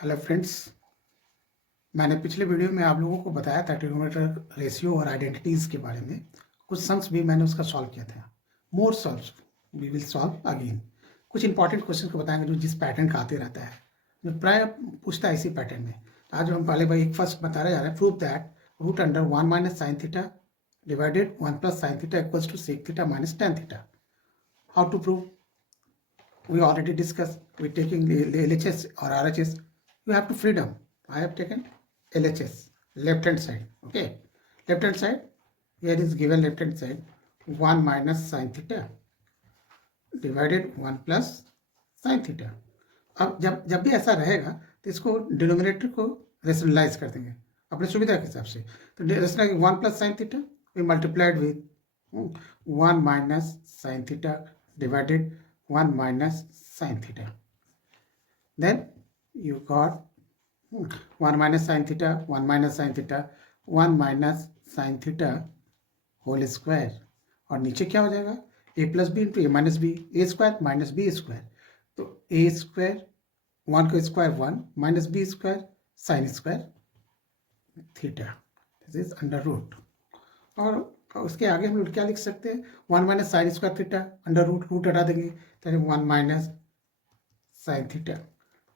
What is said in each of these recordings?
Hello friends, मैंने पिछले video में आप लोगों को बताया था ट्रिग्नोमेट्रिक रेशियो और आइडेंटिटीज़ के बारे में। कुछ सम्स भी मैंने उसका सॉल्व किया था। More solves we will solve again. कुछ इंपॉर्टेंट क्वेश्चन को बताएंगे जो जिस पैटर्न का आते रहता है, जो प्राय पूछता है इसी पैटर्न में। आज हम पहले भाई एक फर्स्ट बताया जा रहा है, prove that root under 1 minus sine theta divided 1 plus sine theta equals to sec theta minus tan theta. How to prove? We already discussed. We're taking LHS or RHS. You have to freedom. I have taken LHS, left hand side. Okay, left hand side. Here is given left hand side 1 minus sin theta divided 1 plus sin theta. अब जब भी ऐसा रहेगा तो इसको denominator को rationalise कर देंगे अपने सुविधा के हिसाब से। तो rationalise 1 plus sine theta we multiplied with 1 minus sine theta divided 1 minus sin theta. Then you got 1 minus sin theta, 1 minus sin theta, 1 minus sin theta whole square. और नीचे क्या हो जाएगा? a plus B into A minus b, a square minus B square. तो ए square 1 का square 1 minus B square sine square theta, this is under root. और उसके आगे हम लोग क्या लिख सकते हैं? 1 minus sine square theta under root, root हटा देंगे तो 1 minus sine theta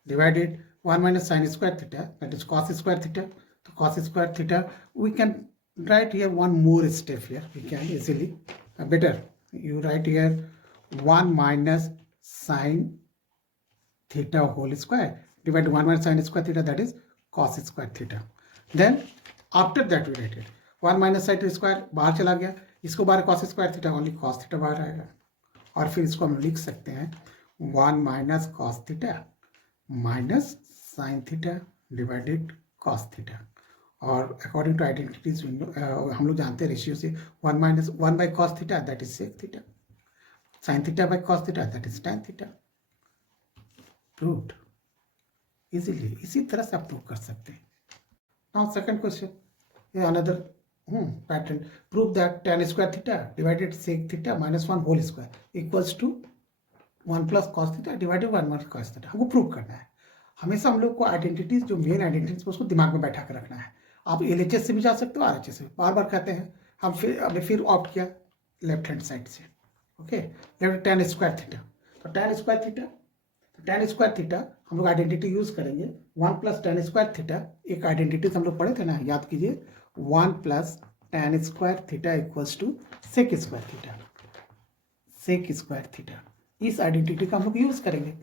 divided 1 minus sine square theta, that is cos square theta. तो cos square theta we can write here one more step here. We can easily better you write here 1 minus sin theta whole square divided 1 minus sin square theta, that is cos square theta. Then after that we write it 1 minus sin square बाहर चला गया, इसको बाहर cos square theta, only cos theta बाहर आएगा। और फिर इसको हम लिख सकते हैं 1 minus cos theta minus sin theta divided cos theta। और अकॉर्डिंग टू आइडेंटिटीज हम लोग जानते हैं रेशियो से 1 minus 1 by cos theta that is sec theta, sine theta by cos theta that is tan theta. Proved easily, इसी तरह से आप प्रूव कर सकते हैं। नाउ सेकंड क्वेश्चन, ये another pattern. Prove that tan square theta divided sec theta minus 1 whole square equals to 1 plus cos theta divided 1 minus cos theta. हमको prove करना है। हमेशा हम लोग को आइडेंटिटीज जो मेन आइडेंटिटीज उसको दिमाग में बैठा कर रखना है। आप LHS से भी जा सकते हो, RHS से, बार बार कहते हैं हम। फिर ऑप्ट किया लेफ्ट हैंड साइड से। Okay, left tan square theta, तो टैन स्क्वायर थीटा, तो टैन स्क्वायर थीटा हम लोग आइडेंटिटी यूज करेंगे 1 प्लस टैन स्क्वायर थीटा। एक आइडेंटिटी हम लोग पढ़े थे ना, याद कीजिए 1 plus tan square theta equals to sec square theta, sec square theta. इस आइडेंटिटी का हम लोग यूज करेंगे।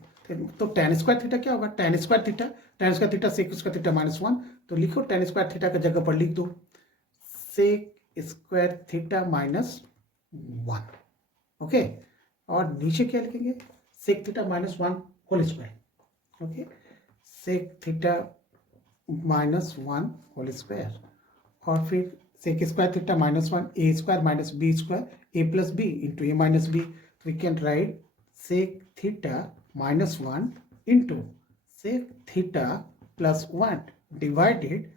तो टैन स्क्वायर थीटा क्या होगा? Tan square theta sec square theta minus 1। तो लिखो टैन स्क्वायर थीटा का जगह पर लिख दो sec square theta minus 1। Okay, और नीचे क्या लिखेंगे? Sec theta minus 1 whole square. Okay, sec theta minus 1 whole square. और फिर sec square theta minus 1, A square minus B square, A plus B into A minus B. तो we can write sec theta minus 1 into sec theta plus 1 divided,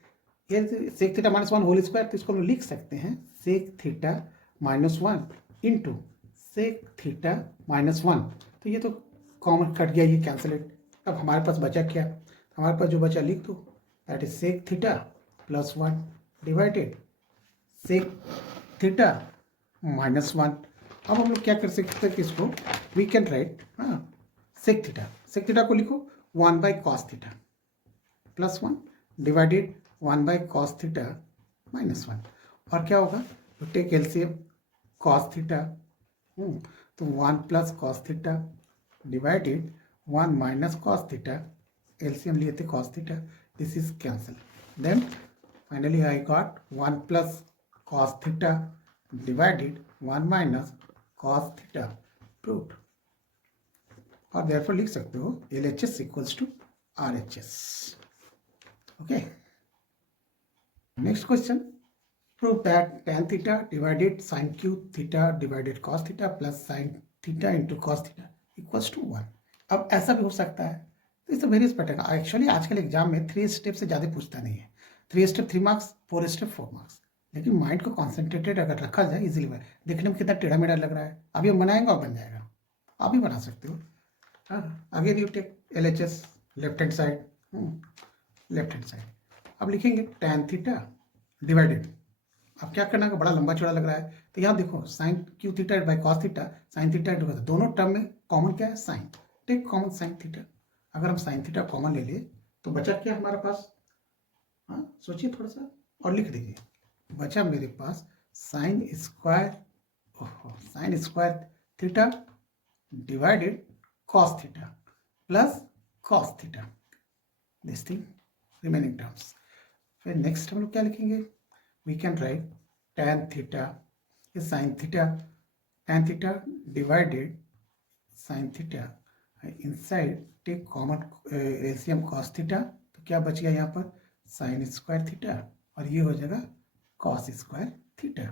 ये sec theta minus 1 whole square, तो इसको हम लिख सकते हैं sec theta minus 1 into sec theta minus 1। तो ये तो कॉमन कट गया, ये कैंसलेट। अब हमारे पास बचा क्या? हमारे पास जो बचा लिख दो, that is sec theta plus 1 divided sec theta minus 1। अब हम लोग क्या कर सकते हैं कि इसको we can write sec theta को लिखो 1 by cos theta plus 1 divided 1 by cos theta minus 1। और क्या होगा? तो टेक एलसीएम कॉस थीटा, तो 1 plus cos theta divided 1 minus cos theta, LCM लिए थे cos theta, this is cancel. Then finally I got 1 plus cos theta divided 1 minus cos theta. Proved. और therefore लिख सकते हो LHS equals to RHS। Okay, next question. Prove that tan theta divided sin cube theta divided cos theta plus sin theta into cos theta equals to 1। अब ऐसा भी हो सकता है, तो इस वेरियस पैटर्न। एक्चुअली आजकल एग्जाम में 3 स्टेप से ज़्यादा पूछता नहीं है। 3 स्टेप 3 मार्क्स, 4 स्टेप 4 मार्क्स। लेकिन माइंड को कॉन्सेंट्रेटेड अगर रखा जाए इजीली, देखने में कितना टेढ़ा मेढ़ा लग रहा है, अभी हम बनाएंगे और बन जाएगा। आप भी बना सकते हो। Again you take LHS left hand side, left hand side. अब लिखेंगे tan थीटा डिवाइडेड, अब क्या करना है, बड़ा लंबा चौड़ा लग रहा है, तो यहाँ देखो sine cube theta by cos theta, sine theta दोनों टर्म में कॉमन क्या है, sine, take common sine theta. अगर हम साइन थीटा कॉमन ले लिए तो बचा क्या हमारे पास, हाँ सोचिए थोड़ा सा और लिख दीजिए, बचा मेरे पास sine square theta divided cos theta plus cos theta, this thing remaining terms. फिर नेक्स्ट हम लोग क्या लिखेंगे, we can write tan theta is sin theta, tan theta divided sin theta, inside take common LCM cos theta, तो क्या बच गया यहाँ पर sin स्क्वायर थीटा और ये हो जाएगा cos स्क्वायर थीटा।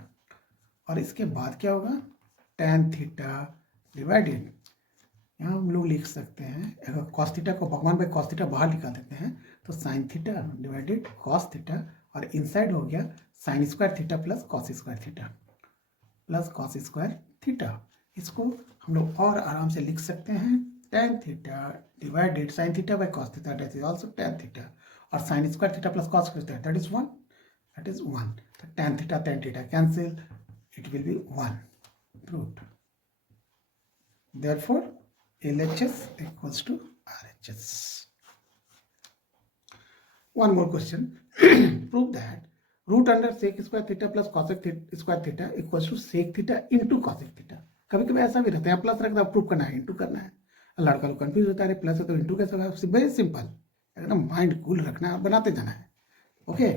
और इसके बाद क्या होगा, tan थीटा डिवाइडेड, यहाँ हम लोग लिख सकते हैं, अगर cos थीटा को भगवान बाई cos थीटा बाहर निकाल देते हैं तो sin theta divided cos theta और इनसाइड हो गया sin square theta plus cos square theta plus cos square theta. इसको हम लोग और आराम से लिख सकते हैं tan theta divided sin theta by cos theta, that is also tan theta, और sin square theta plus cos square theta, that is 1, तो tan theta cancel, it will be 1, proved. Therefore LHS equals to RHS. One more question. Prove that root under sec square theta plus cosec square theta equals to sec theta into cosec theta. कभी कभी ऐसा भी रहता है, plus रखता है, prove करना है, इंटू करना है, लड़का लोग कंफ्यूज होता है, प्लस है तो इंटू कैसे होगा, वेरी सिंपल, एकदम माइंड कूल रखना है, बनाते जाना है। ओके,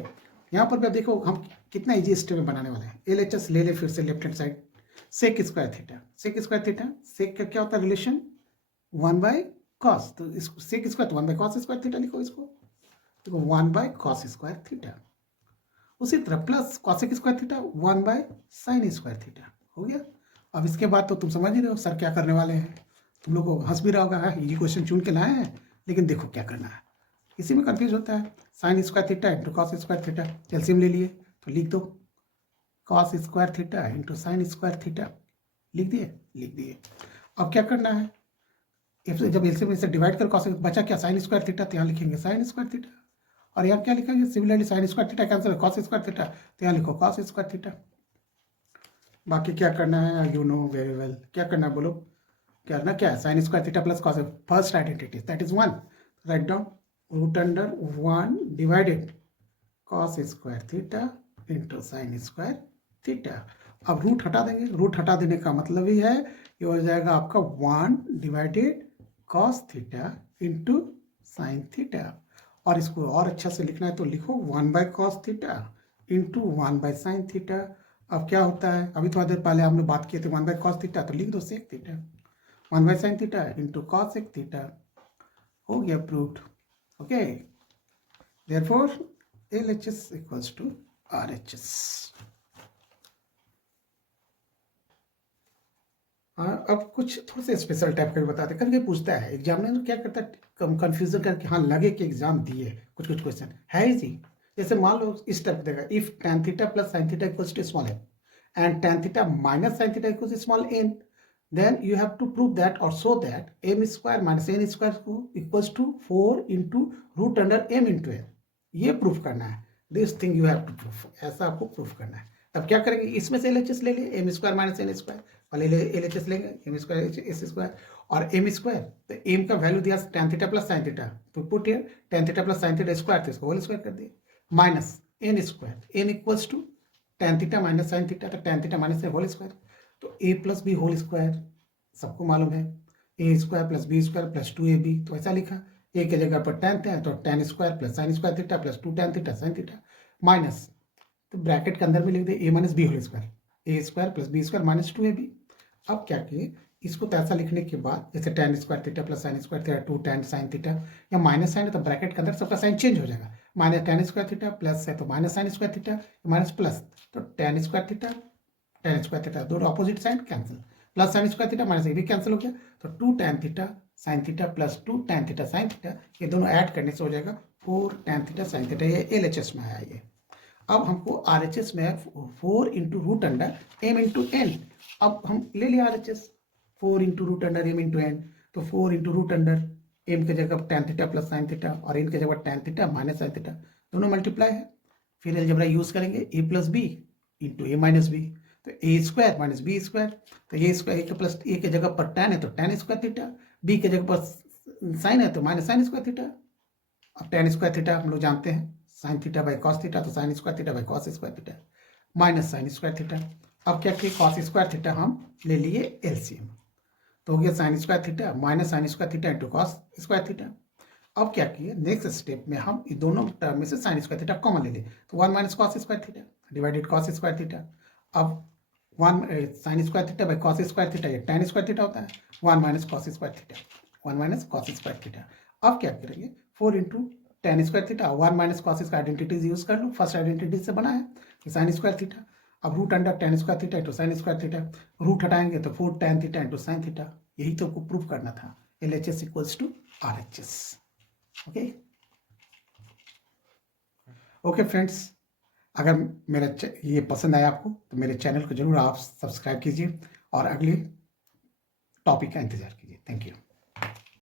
यहाँ पर देखो हम कितना इजी स्टेप में बनाने वाले हैं। LHS ले ले फिर से left hand side, sec square theta, sec का क्या होता है रिलेशन, 1 बाई कॉस, तो इसको सेक स्क्वायर तो 1 बाई कॉस स्क्वायर थीटा लिखो, इसको देखो 1 बाई कॉस स्क्वायर थीटा, उसी तरह plus cosec square theta 1 by sign square theta, हो गया। अब इसके बाद तो तुम समझ ही रहे हो सर क्या करने वाले हैं, तुम लोग को हंस भी रहा होगा, इजी क्वेश्चन चुन के लाए हैं, लेकिन देखो क्या करना है, इसी में कंफ्यूज होता है, sine square theta into cos square theta, LCM ले लिए तो लिख दो cos square theta into sine square theta, लिख दिए। अब क्या करना है, जब एलसीएम से डिवाइड कर कॉस, बचा क्या साइन स्क्वायर थीटा, तो यहाँ लिखेंगे साइन स्क्वायर थीटा, और यहाँ क्या लिखेंगे, similarly sign square theta cancel, cos square theta, तो यहाँ लिखो कॉस स्क्वायर थीटा। बाकी क्या करना है, यू नो वेरी वेल, क्या करना है बोलो, करना क्या है, sine square theta plus cos, first identity that is 1, write down root under 1 divided cos square theta into sine square theta. अब रूट हटा देंगे, रूट हटा देने का मतलब ही है ये हो जाएगा आपका 1 divided cos theta into sine theta, और इसको और अच्छा से लिखना है तो लिखो 1 by cos theta into 1 by sine theta. अब क्या होता है, अभी थोड़ा देर पहले हमने बात किए थे 1 बाई कॉस थीटा, तो लिख दो sec theta, 1 by sine theta into cosec theta, हो गया proved. Okay, therefore LHS equals to RHS। अब कुछ थोड़े से स्पेशल टाइप का बताते, करके पूछता है एग्जामिनर, क्या करता है कंफ्यूजन करके, हाँ लगे कि एग्जाम दिए कुछ क्वेश्चन है इजी, जैसे मान लो इस टाइप देगा, if tan theta plus sine theta equals to small n and tan theta minus sine theta equals to small n, then you have to prove that or show that m square minus n square equals to 4 into root under m into n, ये proof करना है, this thing you have to proof, ऐसा आपको proof करना है। तब क्या करेंगे, इसमें से LHS ले लिए, m square minus n square, पहले LHS लेंगे m स्क्वायर s स्क्वायर और m स्क्वायर, तो m का वैल्यू दिया tan theta plus sine theta, तो put here tan theta plus sine theta square, तो इसको होल स्क्वायर कर दिए, minus n square, n equals to tan theta minus sine theta, तो tan theta minus whole square, तो a plus B whole square सबको मालूम है, a square plus B square plus 2ab, तो ऐसा लिखा, a की जगह पर tan है तो tan square plus sine square theta plus 2 tan theta sine theta, minus तो ब्रैकेट के अंदर में लिख दे a minus B whole square, a square plus B square minus 2ab। अब क्या किए, इसको तो ऐसा लिखने के बाद जैसे tan square theta plus sine square theta 2 tan sine theta, या माइनस साइन है तो ब्रैकेट के अंदर सबका साइन चेंज हो जाएगा, minus tan square theta plus है तो minus sine square theta, minus plus तो tan स्क्वायर थीटा दोनों opposite sine cancel, plus sine square theta minus ये भी कैंसिल हो गया, तो 2 tan theta sine theta plus 2 tan theta sine theta, ये दोनों ऐड करने से हो जाएगा 4 tan थीटा साइन थीटा, ये LHS में आया ये। अब हमको RHS में 4 into root under m into n, अब हम ले लिया RHS 4 into root under m into n, तो 4 इंटू रूट अंडर एम की जगह tan theta plus sine theta और इन की जगह tan theta minus sine theta, दोनों मल्टीप्लाई है। फिर अलजेब्रा यूज करेंगे A plus B into A minus B, तो ए स्क्वायर माइनस बी स्क्वायर, तो ए स्क्वायर ए के प्लस ए की जगह पर टेन है तो टेन स्क्वायर थीटा, बी की जगह पर साइन है तो माइनस साइन स्क्वायर थीटा। अब टेन स्क्वायर थीटा हम लोग जानते हैं sine theta by cos theta, तो sine square theta by cos square theta minus sine square theta. अब क्या किए कॉस स्क्वायर थीटा हम ले लिए एलसीएम, तो हो गया sign square theta minus sine square theta into cos square theta. अब क्या किए नेक्स्ट स्टेप में हम इन दोनों टर्म में से साइन स्क्वायर थीटा कॉमन ले लिए, तो one minus cos square theta divided cos square theta. अब one sine square theta by cos square theta ये टेन स्क्वायर थीटा होता है, one minus cos square theta, one minus cos square theta. अब क्या करेंगे four into tan square theta, one minus cos इसका identities use कर लो, first identity से बना है कि साइन स्क्वायर थीटा। अब root under tan square theta into sine square theta, root हटाएंगे तो four tan theta into sine theta, यही तो प्रूव करना था LHS equals to RHS। Okay okay friends, अगर मेरा ये पसंद आया आपको तो मेरे चैनल को जरूर आप सब्सक्राइब कीजिए और अगले टॉपिक का इंतजार कीजिए। Thank you.